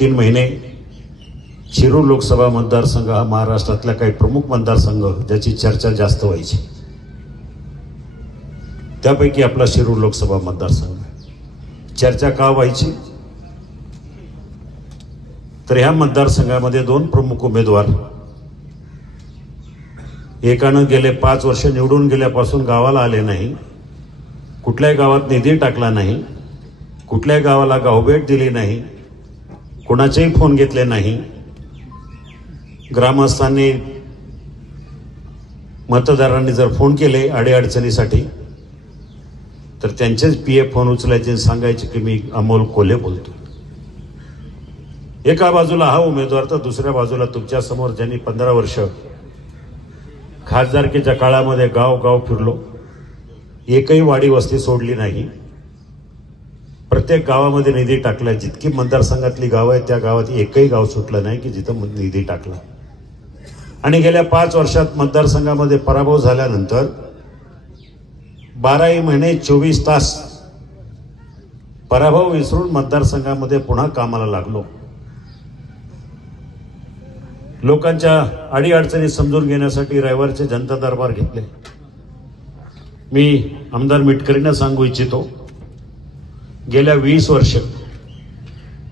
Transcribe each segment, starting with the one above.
तीन महिने शिरूर लोकसभा मतदारसंघ हा महाराष्ट्रातल्या काही प्रमुख मतदारसंघ ज्याची चर्चा जास्त व्हायची. त्यापैकी आपला शिरूर लोकसभा मतदारसंघ चर्चा का व्हायची? तर ह्या मतदारसंघामध्ये दोन प्रमुख उमेदवार एकानं गेले पाच वर्ष निवडून गेल्यापासून गावाला आले नाही कुठल्याही गावात निधी टाकला नाही कुठल्याही गावाला गावभेट दिली नाही कोणाचेही फोन घेतले नाही. ग्रामस्थांनी मतदारांनी जर फोन केले अडीअडचणीसाठी तर त्यांचेच पी एफ फोन उचलायचे सांगायचे की मी अमोल कोले बोलतो एका बाजूला हा उमेदवार तर दुसऱ्या बाजूला तुमच्यासमोर ज्यांनी पंधरा वर्ष खासदारकीच्या काळामध्ये गाव गाव फिरलो एकही वाडी वस्ती सोडली नाही. प्रत्येक गावामध्ये निधी टाकला. जितकी मतदारसंघातली गावं आहेत त्या गावात एकही गाव सुटलं नाही की जिथं निधी टाकला. आणि गेल्या पाच वर्षात मतदारसंघामध्ये पराभव झाल्यानंतर बाराही महिने चोवीस तास पराभव विसरून मतदारसंघामध्ये पुन्हा कामाला लागलो. लोकांच्या अडीअडचणी समजून घेण्यासाठी रविवारचे जनता दरबार घेतले. मी आमदार मिटकरींना सांगू इच्छितो. गेल्या वीस वर्ष.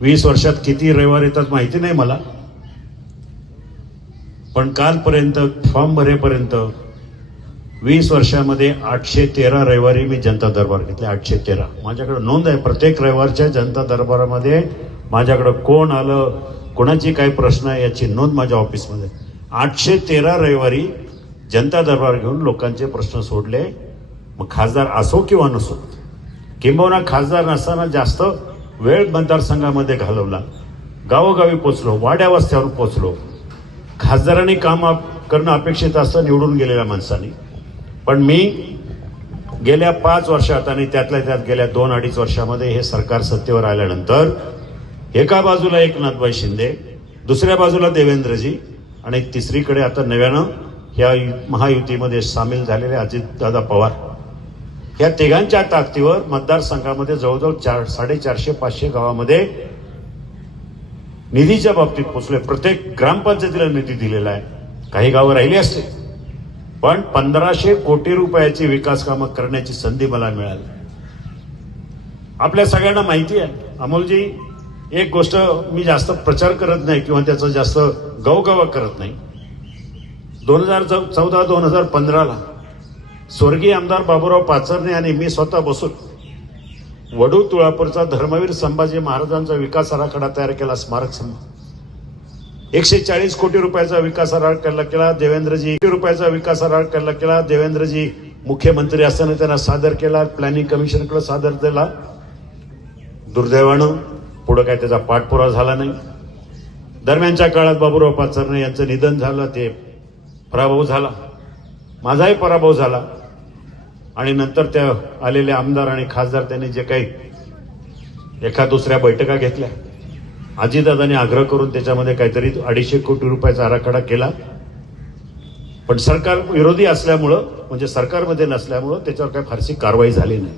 वीस वर्षात किती रविवार येतात माहिती नाही मला. पण कालपर्यंत फॉर्म भरेपर्यंत वीस वर्षामध्ये आठशे तेरा रविवारी मी जनता दरबार घेतले. आठशे तेरा. माझ्याकडे नोंद आहे प्रत्येक रविवारच्या जनता दरबारामध्ये माझ्याकडं कोण आलं कोणाची काय प्रश्न आहे याची नोंद माझ्या ऑफिसमध्ये. आठशे तेरा रविवारी जनता दरबार घेऊन लोकांचे प्रश्न सोडले. मग खासदार असो किंवा नसो किंबहुना खासदार नसताना जास्त वेळ मतदारसंघामध्ये घालवला. गावोगावी पोचलो वाड्या वस्त्यावर पोचलो. खासदारांनी काम आप- करणं अपेक्षित असतं निवडून गेलेल्या माणसांनी. पण मी गेल्या पाच वर्षात आणि त्यातल्या त्यात गेल्या दोन अडीच वर्षामध्ये हे सरकार सत्तेवर आल्यानंतर एका बाजूला एकनाथभाई शिंदे दुसऱ्या बाजूला देवेंद्रजी आणि तिसरीकडे आता नव्यानं ह्या यु- महायुतीमध्ये सामील झालेले अजितदादा पवार. या तिघांच्या ताकदीवर मतदारसंघामध्ये जवळजवळ चार साडेचारशे पाचशे गावामध्ये निधीच्या बाबतीत पोचलोय. प्रत्येक ग्रामपंचायतीला निधी दिलेला आहे. काही गावं राहिली असते पण पंधराशे कोटी रुपयाची विकास कामं करण्याची संधी मला मिळाली. आपल्या सगळ्यांना माहिती आहे. अमोलजी एक गोष्ट मी जास्त प्रचार करत नाही किंवा त्याचं जास्त गवगवा करत नाही. दोन हजार चौदा दोन हजार पंधराला स्वर्गीय आमदार बाबूराव पाचरणे आणि मी स्वतः बसून वडू तुळापूरचा धर्मवीर संभाजी महाराजांचा विकास आराखडा तयार केला स्मारक समूह एकशे चाळीस कोटी रुपयाचा विकास आराखडा केला देवेंद्रजी कोटी रुपयाचा विकास आराखडा केला देवेंद्रजी मुख्यमंत्री असताना त्यांना सादर केला प्लॅनिंग कमिशनकडे सादर केला. दुर्दैवानं पुढं काय त्याचा पाठपुरावा झाला नाही. दरम्यानच्या काळात बाबूराव पाचरणे यांचं निधन झालं ते पराभव झाला. माझाही पराभव झाला. आणि नंतर त्या आलेले आमदार आणि खासदार त्यांनी जे काही एका दुसऱ्या बैठका घेतल्या. अजितदादांनी आग्रह करून त्याच्यामध्ये काहीतरी अडीचशे कोटी रुपयाचा आराखडा केला. पण सरकार विरोधी असल्यामुळं म्हणजे सरकारमध्ये नसल्यामुळं त्याच्यावर काही फारशी कारवाई झाली नाही.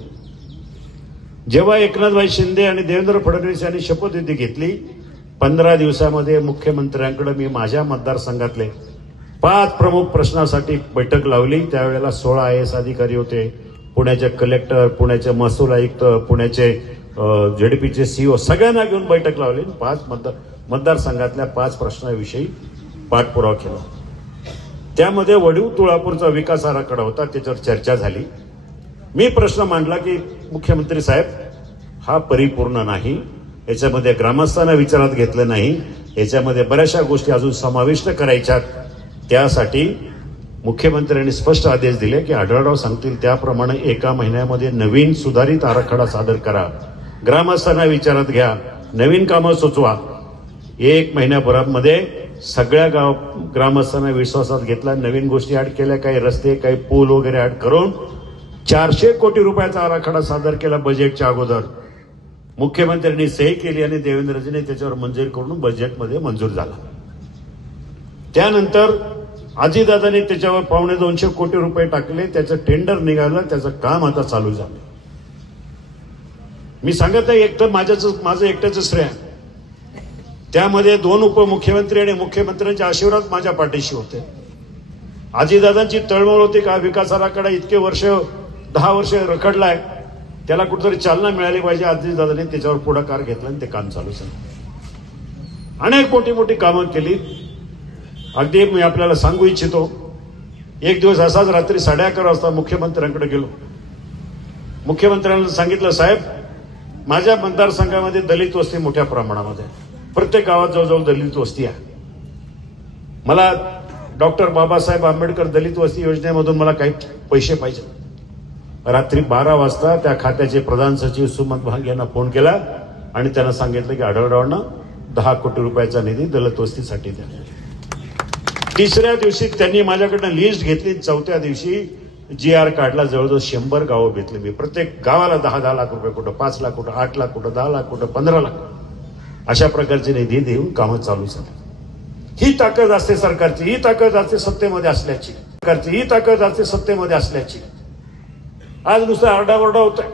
जेव्हा एकनाथभाई शिंदे आणि देवेंद्र फडणवीस यांनी शपथविधी घेतली पंधरा दिवसामध्ये मुख्यमंत्र्यांकडे मी माझ्या मतदारसंघातले पाच प्रमुख प्रश्नासाठी बैठक लावली. त्यावेळेला सोळा आय एस अधिकारी होते. पुण्याचे कलेक्टर पुण्याचे महसूल आयुक्त पुण्याचे जेडीपीचे सीओ सगळ्यांना घेऊन बैठक लावली. आणि पाच मतदार मतदारसंघातल्या पाच प्रश्नाविषयी पाठपुरावा केला. त्यामध्ये वडीव तुळापूरचा विकास आराखडा होता. त्याच्यावर चर्चा झाली. मी प्रश्न मांडला की मुख्यमंत्री साहेब हा परिपूर्ण नाही. याच्यामध्ये ग्रामस्थांना विचारात घेतलं नाही. याच्यामध्ये बऱ्याचशा गोष्टी अजून समाविष्ट करायच्यात. त्यासाठी मुख्यमंत्र्यांनी स्पष्ट आदेश दिले की आढळराव सांगतील त्याप्रमाणे एका महिन्यामध्ये नवीन सुधारित आराखडा सादर करा. ग्रामस्थांना विचारात घ्या. नवीन कामं सुचवा. एक महिन्याभरामध्ये सगळ्या गाव ग्रामस्थांना विश्वासात घेतला. नवीन गोष्टी ॲड केल्या. काही रस्ते काही पूल वगैरे ॲड करून चारशे कोटी रुपयाचा आराखडा सादर केला बजेटच्या अगोदर. मुख्यमंत्र्यांनी सही केली आणि देवेंद्रजीने त्याच्यावर मंजूर करून बजेटमध्ये मंजूर झाला. त्यानंतर अजितदादांनी त्याच्यावर पावणे दोनशे कोटी रुपये टाकले त्याचं टेंडर निघालं त्याचं काम आता चालू झालं. मी सांगत आहे एकटं माझ्याच माझं एकट्याचं श्रेय. त्यामध्ये दोन उपमुख्यमंत्री आणि मुख्यमंत्र्यांचे आशीर्वाद माझ्या पाठीशी होते. आजीदादांची तळमळ होती का विकासाकडे इतके वर्ष दहा वर्ष रखडलाय त्याला कुठेतरी चालना मिळाली पाहिजे आजीदादांनी त्याच्यावर पुढाकार घेतला आणि ते काम चालू झालं. अनेक मोठी मोठी कामं केली. अगदी मी आपल्याला सांगू इच्छितो एक दिवस असाच रात्री साडे अकरा वाजता मुख्यमंत्र्यांकडे गेलो. मुख्यमंत्र्यांना सांगितलं साहेब माझ्या मतदारसंघामध्ये दलित वस्ती मोठ्या प्रमाणामध्ये आहे. प्रत्येक गावात जवळजवळ दलित वस्ती आहे. मला डॉक्टर बाबासाहेब आंबेडकर दलित वस्ती योजनेमधून मला काही पैसे पाहिजे. रात्री बारा वाजता त्या खात्याचे प्रधान सचिव सुमंत भाग यांना फोन केला आणि त्यांना सांगितलं की आढळरावांना दहा कोटी रुपयाचा निधी दलित वस्तीसाठी द्या. तिसऱ्या दिवशी त्यांनी माझ्याकडनं लिस्ट घेतली. चौथ्या दिवशी जी आर काढला जवळजवळ शंभर गावं घेतले मी. प्रत्येक गावाला दहा दहा लाख रुपये कुठं पाच लाख कुठं आठ लाख कुठं दहा लाख कुठं पंधरा लाख. अशा प्रकारचे निधी देऊन कामं चालू झाली. ही ताकद असते सरकारची. ही ताकद असते सत्तेमध्ये असल्याची. सरकारची ही ताकद असते सत्तेमध्ये असल्याची. आज नुसतं आरडाओरडा होत आहे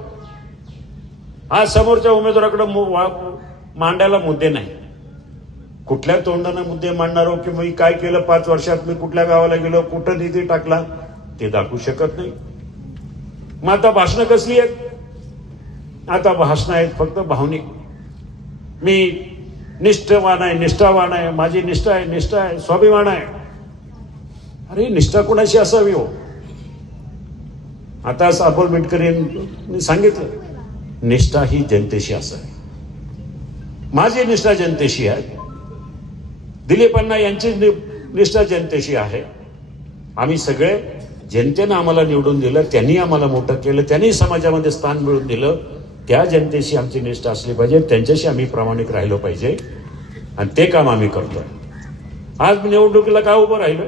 आज समोरच्या उमेदवाराकडे वा- मांडायला मुद्दे नाही. कुठल्या तोंडानं मुद्दे मांडणार हो की मी काय केलं पाच वर्षात मी कुठल्या गावाला गेलो कुठं निधी टाकला ते दाखवू शकत नाही. मग आता भाषणं कसली आहेत? आता भाषणं आहेत फक्त भावनिक. मी निष्ठवान आहे निष्ठावान आहे माझी निष्ठा आहे निष्ठा आहे स्वाभिमान आहे. अरे निष्ठा कोणाशी असावी हो? आता अबोल मिटकर सांगितलं निष्ठा ही जनतेशी असावी. माझी निष्ठा जनतेशी आहे. दिलीप अण्णा यांची नि- निष्ठा जनतेशी आहे. आम्ही सगळे जनतेनं आम्हाला निवडून दिलं त्यांनी आम्हाला मोठं केलं त्यांनी समाजामध्ये स्थान मिळवून दिलं. त्या जनतेशी आमची निष्ठा असली पाहिजे त्यांच्याशी आम्ही प्रामाणिक राहिलो पाहिजे. आणि ते काम आम्ही करतो. आज निवडणुकीला का उभं राहिलो?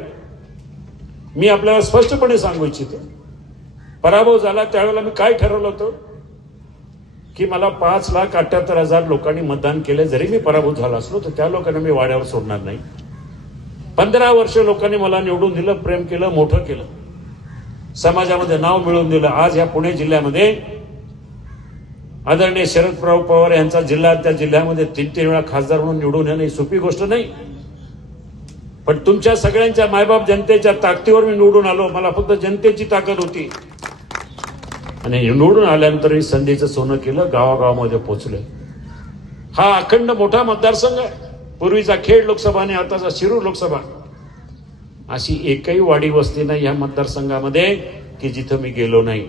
मी आपल्याला स्पष्टपणे सांगू इच्छितो. पराभव झाला त्यावेळेला मी काय ठरवलं होतं? की मला पाच लाख अठ्याहत्तर हजार लोकांनी मतदान केले जरी मी पराभूत झाला असलो तर त्या लोकांना मी वाड्यावर सोडणार नाही. पंधरा वर्ष लोकांनी मला निवडून दिलं प्रेम केलं मोठं केलं. समाजामध्ये नाव मिळवून दिलं. आज या पुणे जिल्ह्यामध्ये आदरणीय शरदराव पवार यांचा जिल्हा त्या जिल्ह्यामध्ये तीन तीन वेळा खासदार म्हणून निवडून येणं ही सोपी गोष्ट नाही. पण तुमच्या सगळ्यांच्या मायबाप जनतेच्या ताकदीवर मी निवडून आलो. मला फक्त जनतेची ताकद होती. आणि निवडून आल्यानंतर ही संधीचं सोनं केलं गावागावामध्ये पोचलं. हा अखंड मोठा मतदारसंघ आहे. पूर्वीचा खेड लोकसभा आणि आताचा शिरूर लोकसभा. अशी एकही वाडी वस्ती नाही या मतदारसंघामध्ये की जिथं मी गेलो नाही.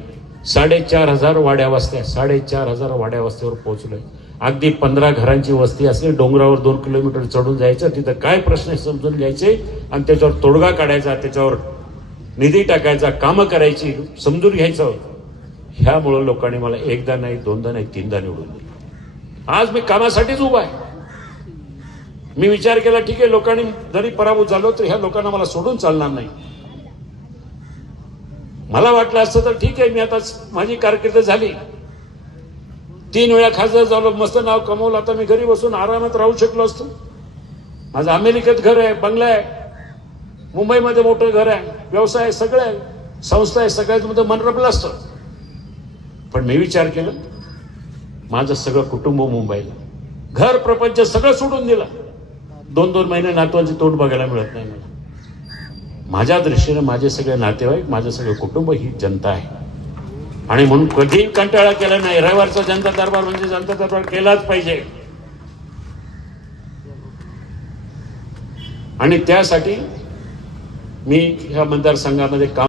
साडेचार हजार वाड्या वस्त्या साडेचार हजार वाड्या वस्त्यावर पोहोचलोय अगदी पंधरा घरांची वस्ती असली डोंगरावर दोन किलोमीटर चढून जायचं तिथं काय प्रश्न समजून घ्यायचे आणि त्याच्यावर तोडगा काढायचा त्याच्यावर निधी टाकायचा कामं करायची समजून घ्यायचं. ह्यामुळं लोकांनी मला एकदा नाही दोनदा नाही तीनदा निवडून दिलं. आज मी कामासाठीच उभा आहे. मी विचार केला ठीक आहे लोकांनी जरी पराभूत झालो तर ह्या लोकांना मला सोडून चालणार नाही. मला वाटलं असतं तर ठीक आहे मी आता माझी कारकीर्द झाली. तीन वेळा खासदार झालो मस्त नाव कमवलं आता मी घरी बसून आरामात राहू शकलो असतो. माझं अमेरिकेत घर आहे बंगला आहे. मुंबईमध्ये मोठं घर आहे व्यवसाय आहे, सगळं आहे संस्था आहे सगळ्यात मध्ये मन रमलं असतं. पण मी विचार केला माझं सगळं कुटुंब मुंबईला. घर प्रपंच सगळं सोडून दिलं. दोन दोन महिने नातवांचे तोंड बघायला मिळत नाही मला. माझ्या दृष्टीने माझे सगळे नातेवाईक माझं सगळं कुटुंब ही जनता आहे. आणि म्हणून कधीही कंटाळा केला नाही. रविवारचा जनता दरबार म्हणजे जनता दरबार केलाच पाहिजे. आणि त्यासाठी मी ह्या मतदारसंघामध्ये काम